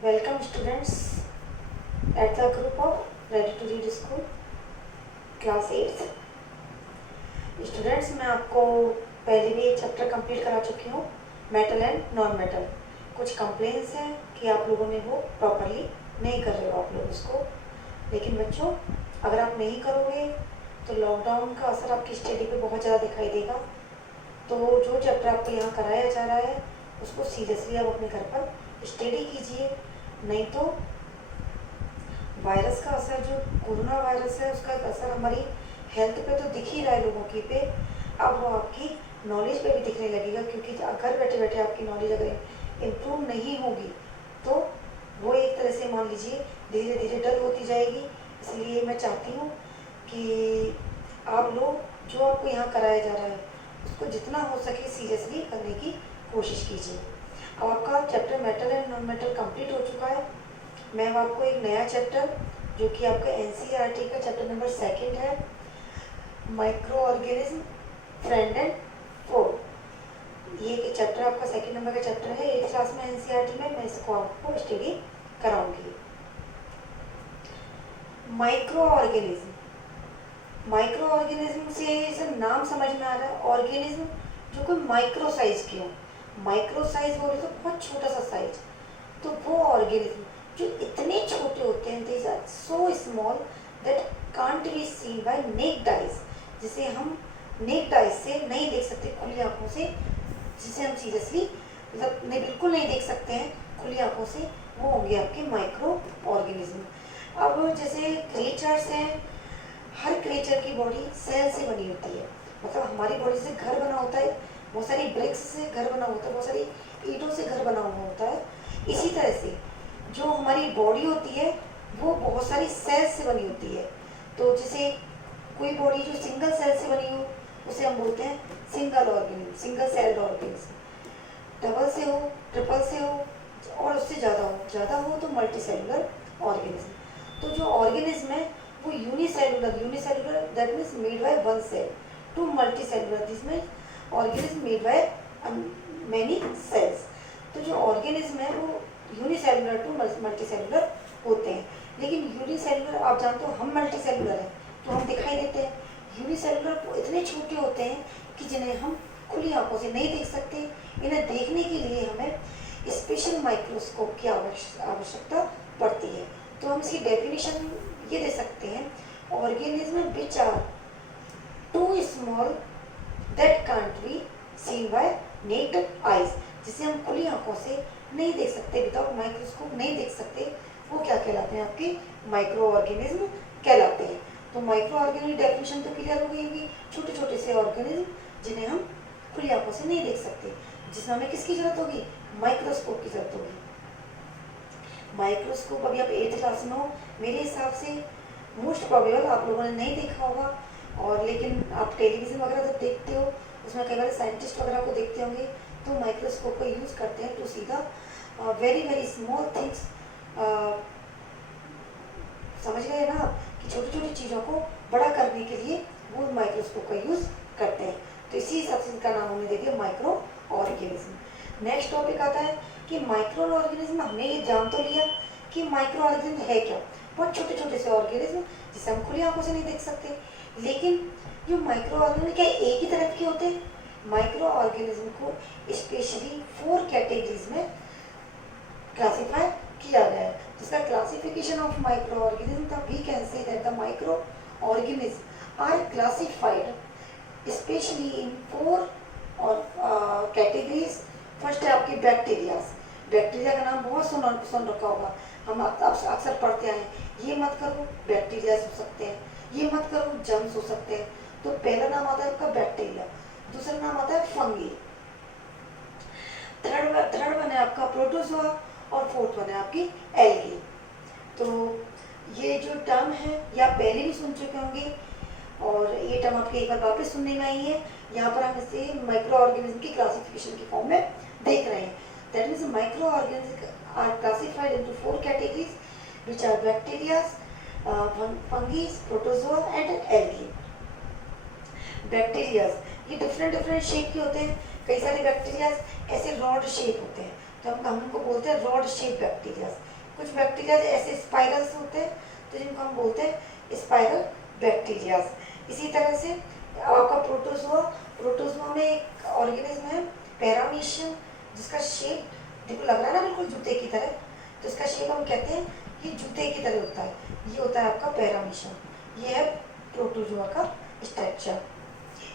Welcome students at the group of Ready to Read School class 8th। Students मैं आपको पहले भी एक चैप्टर कंप्लीट करा चुकी हूँ, मेटल एंड नॉन मेटल। कुछ कंप्लेंट्स हैं कि आप लोगों ने वो प्रॉपरली नहीं कर रहे हो आप लोग उसको। लेकिन बच्चों, अगर आप नहीं करोगे तो लॉकडाउन का असर आपकी स्टडी पे बहुत ज़्यादा दिखाई देगा। तो जो चैप्टर आपको यहाँ कराया जा रहा है उसको सीरियसली आप अपने घर पर स्टडी कीजिए, नहीं तो वायरस का असर, जो कोरोना वायरस है, उसका असर हमारी हेल्थ पे तो दिख ही रहा है लोगों की पे, अब वो आपकी नॉलेज पे भी दिखने लगेगा। क्योंकि घर बैठे बैठे आपकी नॉलेज अगर इम्प्रूव नहीं होगी तो वो एक तरह से मान लीजिए धीरे धीरे डल होती जाएगी। इसलिए मैं चाहती हूँ कि आप लोग जो आपको यहाँ कराया जा रहा है उसको जितना हो सके सीरियसली करने की कोशिश कीजिए। अब आपका chapter metal and non metal complete हो चुका है। मैं अब आपको एक नया चैप्टर जो कि आपका एनसीईआरटी का चैप्टर नंबर 2 है, माइक्रो ऑर्गेनिज्म फ्रेंड एंड फो। ये चैप्टर आपका 2 नंबर का चैप्टर है 8th क्लास में एनसीईआरटी में। मैं इसको आपको स्टडी कराऊंगी। माइक्रो ऑर्गेनिज्म, माइक्रो ऑर्गेनिज्म से नाम समझ में आ रहा है, ऑर्गेनिज्म जो कोई माइक्रो साइज की हो। माइक्रो साइज बोले तो बहुत छोटा सा साइज, तो वो ऑर्गेनिज्म जो इतने छोटे होते हैं, these are so small that can't be seen by naked eyes, जिसे हम नेक्ड आइज से नहीं देख सकते खुली आंखों से, जिसे हम सीरियसली मतलब नहीं, बिल्कुल नहीं देख सकते हैं खुली आंखों से, वो होंगे आपके माइक्रो ऑर्गेनिज्म। अब जैसे क्रिएचर्स हैं, हर क्रिएचर की बॉडी सेल से बनी होती है, मतलब हमारी बॉडी से घर बना होता है, बहुत सारी ब्रिक्स से घर बना होता है, बहुत सारी ईंटों से घर बना हुआ होता है। इसी तरह से जो हमारी बॉडी होती है वो बहुत सारी सेल्स से बनी होती है। तो जैसे कोई बॉडी जो सिंगल सेल से बनी हो उसे हम बोलते हैं single organism, single celled organism. Double से हो, ट्रिपल से हो और उससे ज़्यादा हो तो मल्टी सेलुलर ऑर्गेनिज्म। तो जो ऑर्गेनिज्म है वो unicellular that means made by one cell, to multicellular this means organism made by many cells. तो जो ऑर्गेनिज्म है वो यूनिसेलुलर टू मल्टी सेलुलर होते हैं। लेकिन यूनिसेलुलर आप जानते हो हम मल्टी सेलुलर हैं तो हम दिखाई देते हैं, यूनिसेलुलर इतने छोटे होते हैं कि जिन्हें हम खुली आंखों से नहीं देख सकते। इन्हें देखने के लिए हमें स्पेशल माइक्रोस्कोप की आवश्यकता पड़ती है। तो हम इसकी डेफिनेशन ये दे सकते हैं, organism which are too small that can't be seen by naked eyes, जिसे हम खुली आंखों से नहीं देख सकते, विदाउट माइक्रोस्कोप नहीं देख सकते, वो क्या कहलाते हैं, आपके माइक्रो ऑर्गेनिज्म कहलाते हैं। तो माइक्रो ऑर्गेनिज्म डेफिनेशन तो क्लियर हो गई होगी, छोटे छोटे से ऑर्गेनिज्म जिन्हें हम खुली आंखों से नहीं देख सकते, जिसमें हमें किसकी जरूरत होगी, माइक्रोस्कोप की जरूरत होगी। माइक्रोस्कोप अभी आप 8th क्लास में हो, मेरे हिसाब से मोस्ट प्रोबेबल आप लोगों ने नहीं देखा होगा, और लेकिन आप टेलीविज़न वगैरह जब देखते हो उसमें कई बार साइंटिस्ट वगैरह को देखते होंगे तो माइक्रोस्कोप का यूज़ करते हैं to see the very very small things. समझ गए ना कि छोटी छोटी चीज़ों को बड़ा करने के लिए वो माइक्रोस्कोप का यूज़ करते हैं। तो इसी हिसाब से इनका नाम हमने दे दिया माइक्रो ऑर्गेनिज्म। नेक्स्ट टॉपिक आता है कि माइक्रो ऑर्गेनिज्म, हमने ये जान तो लिया कि माइक्रो ऑर्गेनिज्म है क्या, बहुत छोटे छोटे से ऑर्गेनिज्म जिसे हम खुली आंखों से नहीं देख सकते। लेकिन जो माइक्रो ऑर्गेनिज्म क्या एक ही तरह के होते हैं? माइक्रो ऑर्गेनिज्म को स्पेशली 4 कैटेगरीज में क्लासिफाई किया गया है, जिसका क्लासिफिकेशन ऑफ माइक्रो ऑर्गेनिज्म था we can say that the microorganism are classified specially in 4 categories. First है आपकी बैक्टीरियाज। बैक्टीरिया का नाम बहुत सुन रखा होगा, हम अक्सर पढ़ते हैं, ये मत करो बैक्टीरिया हो सकते हैं, ये मत करो जर्म्स हो सकते हैं। तो पहला नाम आता है आपका बैक्टीरिया, दूसरा नाम आता है फंगी, थर्ड वन है आपका प्रोटोजोआ और फोर्थ वन है आपकी एल्गी। तो ये जो टर्म है ये आप पहले भी सुन चुके होंगे और ये टर्म आपके एक बार वापस सुनने में आई है। यहाँ पर हम इसे माइक्रो ऑर्गेनिज्म की क्लासिफिकेशन की फॉर्म में देख रहे हैं। That means microorganism are classified into 4 categories which are bacteria, fungi, protozoa and algae. Bacterias ये डिफरेंट शेप के होते हैं। कई सारे बैक्टीरिया ऐसे रॉड शेप होते हैं, तो हम उनको बोलते हैं रॉड शेप बैक्टीरिया। कुछ बैक्टीरिया ऐसे स्पाइरल्स होते हैं तो जिनको हम बोलते हैं स्पाइरल बैक्टीरिया। इसी तरह से आपका प्रोटोजोआ, प्रोटोजोआ में एक ऑर्गेनिज्म है पैरामीशियम, जिसका शेप देखो लग रहा है ना बिल्कुल जूते की तरह, तो इसका शेप हम कहते हैं ये जूते की तरह होता है, ये होता है आपका पैरामीशियम। ये है प्रोटोजोआ का स्ट्रक्चर।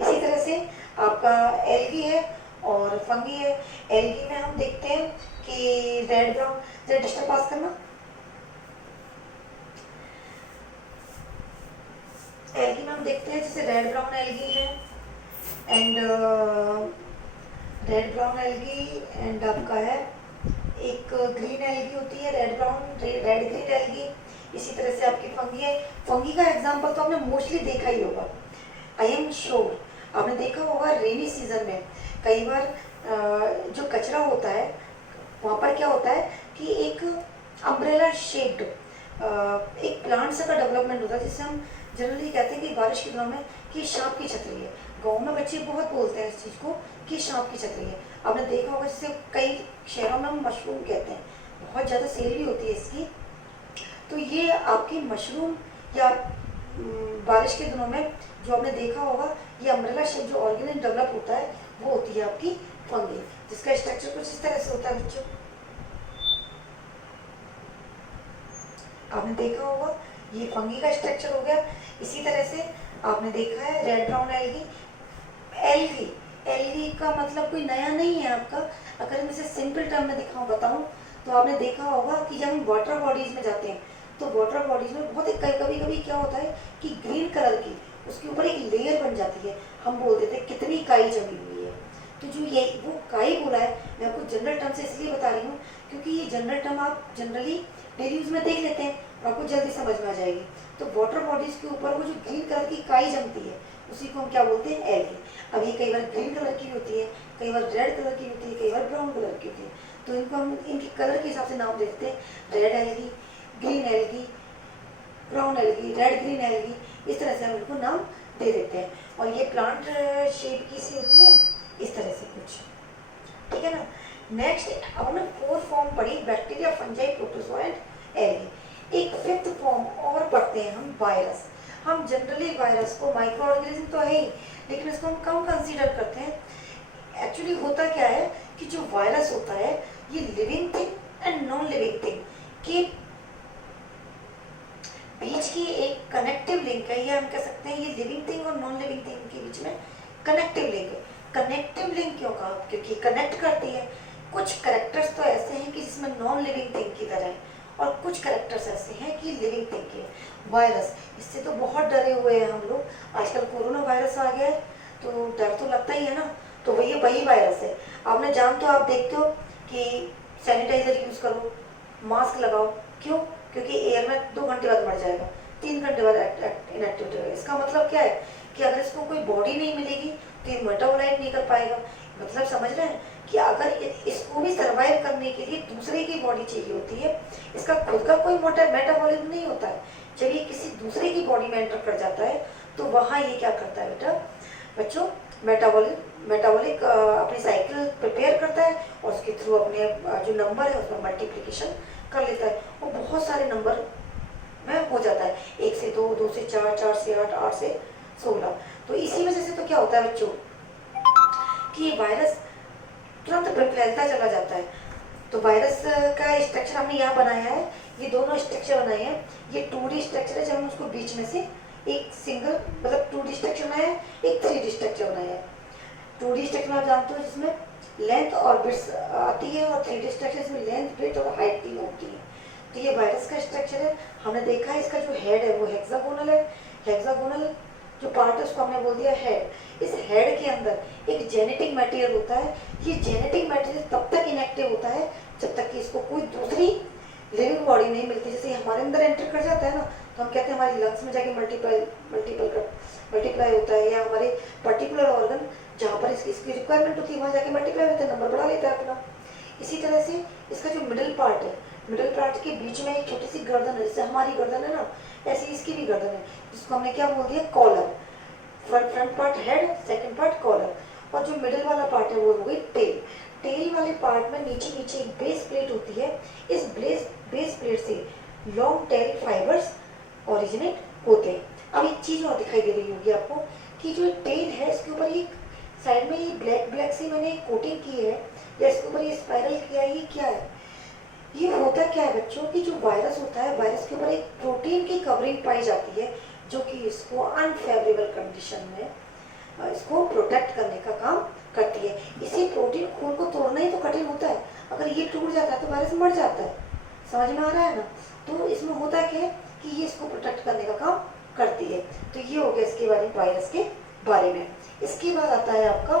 इसी तरह से आपका एल्गी है और फंगी है। एल्गी में हम देखते हैं कि रेड ब्राउन, जरा डिस्टर्ब पास करना। एल्गी में हम देखते हैं जैसे रेड ब्राउन एल्गी है and red brown algae and आपका है एक ग्रीन एल्गी होती है, red brown red green algae. इसी तरह से आपकी फंगी है। फंगी का एग्जांपल तो आपने मोस्टली देखा ही होगा, आई एम श्योर आपने देखा होगा रेनी सीजन में कई बार जो कचरा होता है वहाँ पर क्या होता है कि एक अम्ब्रेला शेप्ड एक प्लांट सा का डेवलपमेंट होता है, जिससे हम जनरली कहते हैं कि बारिश के दिनों में कि सांप की छतरी है। गाँव में बच्चे बहुत बोलते हैं इस चीज़ को कि सांप की छतरी है। आपने देखा होगा जैसे कई शहरों में हम मशरूम कहते हैं, बहुत ज़्यादा सेल भी होती है इसकी। तो ये आपकी मशरूम या बारिश के दिनों में जो आपने देखा होगा ये अम्ब्रेला शेप जो ऑर्गेनिज्म डेवलप होता है वो होती है आपकी फंगी, जिसका स्ट्रक्चर कुछ इस तरह से होता है बच्चों। आपने देखा होगा ये फंगी का स्ट्रक्चर हो गया। इसी तरह से आपने देखा है red brown algae. Algae, algae का मतलब कोई नया नहीं है आपका। अगर मैं इसे सिंपल टर्म में दिखाऊं बताऊं तो आपने देखा होगा कि जब हम वाटर बॉडीज में जाते हैं तो वाटर बॉडीज में बहुत कभी कभी क्या होता है कि ग्रीन कलर की उसके ऊपर एक लेयर बन जाती है, हम बोल देते हैं कितनी काई जमी हुई है। तो जो ये वो काई बोला है मैं आपको जनरल टर्म से इसलिए बता रही हूँ क्योंकि ये जनरल टर्म आप जनरली डेली यूज में देख लेते हैं और आपको जल्दी समझ में आ जाएगी। तो वाटर बॉडीज के ऊपर वो जो ग्रीन कलर की काई जमती है उसी को हम क्या बोलते हैं एल्गी। अब ये कई बार ग्रीन कलर की होती है, कई बार रेड कलर की होती है, कई बार ब्राउन कलर की होती है। तो इनको हम इनके कलर के हिसाब से नाम देते हैं, red algae, green algae, brown algae, red green algae, इस तरह से हम इनको नाम दे देते हैं। और ये प्लांट शेप की सी होती है इस तरह से कुछ, ठीक है ना। नेक्स्ट हमने 4 फॉर्म पढ़ी, bacteria, fungi, protozoa and algae. एक 5th फॉर्म और पढ़ते हैं हम, वायरस। हम जनरली वायरस को माइक्रो ऑर्गेनिज्म तो है ही लेकिन इसको हम कम कंसीडर करते हैं। एक्चुअली होता क्या है कि जो वायरस होता है ये living thing and non living thing के बीच की एक कनेक्टिव लिंक है, ये हम कह सकते हैं ये लिविंग थिंग और नॉन लिविंग थिंग के बीच में कनेक्टिव लिंक है। कनेक्टिव लिंक क्यों कहा? क्योंकि कनेक्ट करती है। कुछ करेक्टर्स तो ऐसे हैं कि जिसमें नॉन लिविंग थिंग की तरह है और कुछ करेक्टर्स ऐसे हैं कि लिविंग थिंग के। वायरस, इससे तो बहुत डरे हुए हैं हम लोग। आजकल कोरोना वायरस आ गया है तो डर तो लगता ही है ना। तो वही वायरस है। आपने जान तो आप देखते हो कि सैनिटाइजर यूज करो, मास्क लगाओ, क्यों? क्योंकि एयर में 2 घंटे बाद मर जाएगा, 3 घंटे बाद इनएक्टिव रहेगा। इसका मतलब क्या है कि अगर इसको कोई बॉडी नहीं मिलेगी तो ये मेटाबोलाइट नहीं कर पाएगा। मतलब समझ रहे हैं कि अगर इसको भी सर्वाइव करने के लिए दूसरे की बॉडी चाहिए होती है, इसका खुद का कोई मेटाबॉलिज्म नहीं होता है। जब ये किसी दूसरे की बॉडी में एंटर कर जाता है तो वहाँ ये क्या करता है बेटा बच्चों, मेटाबॉलिक अपनी साइकिल प्रिपेयर करता है और उसके थ्रू अपने जो नंबर है उसमें मल्टीप्लिकेशन कर लेता है और बहुत सारे नंबर में हो जाता है, 1 से 2, 2 से 4, 4 से 8, 8 से 16। तो इसी वजह से तो क्या होता है बच्चों कि वायरस तुरंत फैलता चला जाता है। तो वायरस का स्ट्रक्चर हमने यहाँ बनाया है, ये दोनों स्ट्रक्चर बनाए हैं। ये 2D स्ट्रक्चर है, जब हम उसको बीच में से एक सिंगल मतलब 2D स्ट्रक्चर बनाया है, एक 3D स्ट्रक्चर बनाया है। 2D स्ट्रक्चर आप जानते हो जिसमें लेंथ और बिट्स आती है और 3D स्ट्रक्चर इसमें लेंथ, बिट और हाइट तीनों होती है। तो ये वायरस का स्ट्रक्चर है। हमने देखा है इसका जो हेड है वो हेक्सागोनल है। हेक्सागोनल जो पार्ट है उसको हमने बोल दिया हेड। इस हेड के अंदर एक जेनेटिक मटेरियल होता है। ये जेनेटिक मटेरियल तब तक इनएक्टिव होता है जब तक कि इसको कोई दूसरी लिविंग बॉडी नहीं मिलती। जैसे हमारे अंदर एंटर कर जाता है ना तो हम कहते हैं हमारी लंग्स में जाके मल्टीप्लाई होता है, या हमारे पर्टिकुलर ऑर्गन जहाँ पर इसकी रिक्वायरमेंट होती है वहाँ जाके मल्टीप्लाई होता है, नंबर बढ़ा लेता है अपना। इसी तरह से इसका जो मिडिल पार्ट है, मिडिल पार्ट के बीच में एक छोटी सी गर्दन है, जैसे हमारी गर्दन है ना ऐसी इसकी भी गर्दन है, जिसको हमने क्या बोल दिया collar. Front part head, second part collar, और जो मिडिल वाला पार्ट है वो हो गई टेल। टेल वाले पार्ट में नीचे नीचे एक बेस प्लेट होती है। इस बेस प्लेट से लॉन्ग टेल फाइबर्स ओरिजिनेट होते हैं। अब एक चीज़ और दिखाई दे रही होगी आपको कि जो टेल है इसके ऊपर एक साइड में ये ब्लैक ब्लैक से मैंने कोटिंग की है या इसके ऊपर ये स्पाइरल किया है, ये क्या है? ये होता क्या है बच्चों कि जो वायरस होता है, वायरस के ऊपर एक प्रोटीन की कवरिंग पाई जाती है जो कि इसको अनफेवरेबल कंडीशन में इसको प्रोटेक्ट करने का काम करती है। इसी प्रोटीन खून को तोड़ना ही तो कठिन होता है। अगर ये टूट जाता है तो वायरस मर जाता है। समझ में आ रहा है ना? तो इसमें होता क्या है कि ये इसको प्रोटेक्ट करने का काम करती है। तो ये हो गया इसके बारे में, वायरस के बारे में। इसके बाद आता है आपका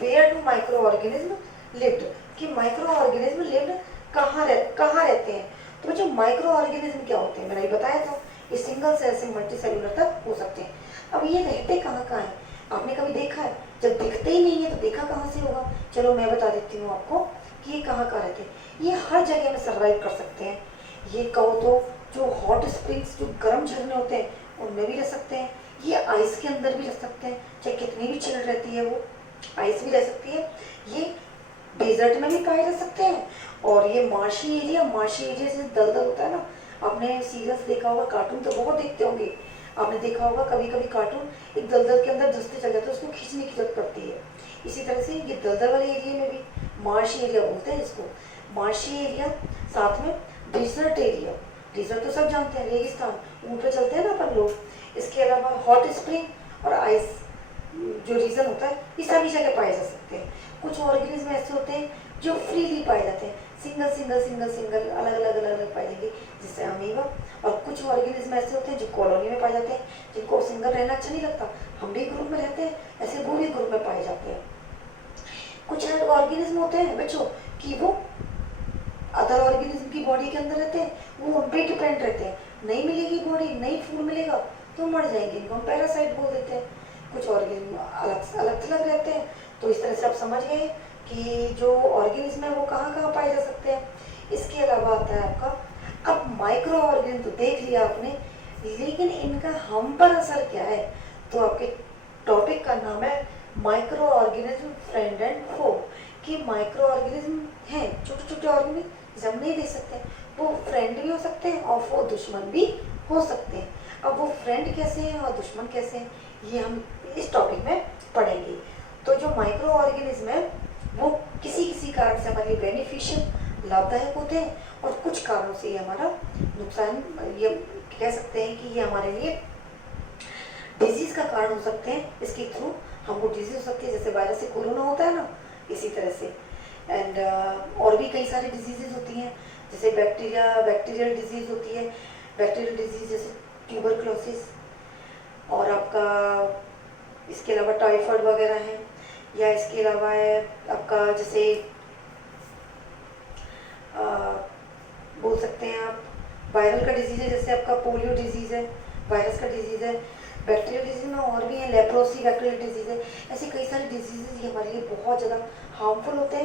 where do microorganism lived, कि माइक्रो ऑर्गेनिज्म लिव्ड कहाँ रहते हैं। तो बच्चों माइक्रो ऑर्गेनिज्म क्या होते हैं, मैंने ये बताया था, ये सिंगल सेल से मल्टी सेलुलर तक हो सकते हैं। अब ये रहते कहाँ कहाँ है, आपने कभी देखा है? जब दिखते ही नहीं है तो देखा कहाँ से होगा? चलो मैं बता देती हूँ आपको कि ये कहाँ कहाँ रहते हैं। ये हर जगह में सर्वाइव कर सकते हैं। ये कहो तो जो हॉट स्प्रिंग्स, जो गर्म झरने होते हैं उनमें भी रह सकते हैं। ये आइस के अंदर भी रह सकते हैं, चाहे कितनी भी चिल्ड रहती है वो आइस भी रह सकती है। ये डेजर्ट में भी पाए जा सकते हैं। और ये मार्शी एरिया से दलदल होता है ना, आपने सीरियल्स देखा होगा, कार्टून तो बहुत देखते होंगे, आपने देखा होगा कभी कभी कार्टून एक दलदल के अंदर धंसते चल जाते हैं, उसको खींचने की जरूरत पड़ती है। इसी तरह से ये दलदल वाले एरिया में भी मार्शी एरिया बोलते हैं इसको, मार्शी एरिया। साथ में डेजर्ट एरिया, डेजर्ट तो सब जानते हैं, रेगिस्तान, ऊँट पे चलते हैं ना अपन लोग। इसके अलावा हॉट स्प्रिंग और आइस जो रीजन होता है, ये सभी जगह पाए जा सकते हैं। कुछ ऑर्गेनिज्म ऐसे होते हैं जो फ्रीली पाए जाते हैं, सिंगल अलग पाए जाएंगे, जिससे अमीबा। और कुछ ऑर्गेनिज्म ऐसे होते हैं जो कॉलोनी में पाए जाते हैं, जिनको सिंगल रहना अच्छा नहीं लगता, हम भी ग्रुप में रहते हैं, ऐसे वो भी ग्रुप में पाए जाते हैं। कुछ ऑर्गेनिज्म होते हैं बच्चों कि वो अदर ऑर्गेनिज्म की बॉडी के अंदर रहते हैं, वो उन पर डिपेंड रहते हैं। नहीं मिलेगी बॉडी, नहीं फूड मिलेगा तो मर जाएंगे, इनको हम पैरासाइट बोल देते हैं। कुछ ऑर्गेनिज्म अलग थलग रहते हैं। तो इस तरह से आप समझ गए कि जो ऑर्गेनिज्म है वो कहाँ कहाँ पाए जा सकते हैं। इसके अलावा आता है आपका, अब माइक्रो ऑर्गेनिज्म तो देख लिया आपने, लेकिन इनका हम पर असर क्या है? तो आपके टॉपिक का नाम है माइक्रो ऑर्गेनिज्म फ्रेंड एंड फो, कि माइक्रो ऑर्गेनिज्म हैं छोटे छोटे ऑर्गेनिज्म, जिसे हम नहीं देख सकते, वो फ्रेंड भी हो सकते हैं और वो दुश्मन भी हो सकते हैं। अब वो फ्रेंड कैसे हैं और दुश्मन कैसे हैं, ये हम इस टॉपिक में पढ़ेंगे। तो जो माइक्रो ऑर्गेनिज्म है वो किसी किसी कारण से हमारे लिए बेनिफिशियल, लाभदायक होते हैं, और कुछ कारणों से ये हमारा नुकसान, ये कह सकते हैं कि ये हमारे लिए डिजीज का कारण हो सकते हैं। इसके थ्रू हमको डिजीज हो सकती है, जैसे वायरस से कोरोना होता है ना, इसी तरह से। एंड और भी कई सारी डिजीजेज होती हैं, जैसे बैक्टीरियल डिजीज होती है, बैक्टीरियल डिजीज जैसे ट्यूबरक्लोसिस, और आपका इसके अलावा टाइफाइड वगैरह है, या इसके अलावा है आपका जैसे बोल सकते हैं आप वायरल का डिजीज़ है, जैसे आपका पोलियो डिजीज़ है, वायरस का डिजीज़ है। बैक्टीरियल डिजीज में और भी है, लेप्रोसी बैक्टीरियल डिजीज़ है। ऐसे कई सारे डिजीजेज ये हमारे लिए बहुत ज़्यादा हार्मफुल होते हैं।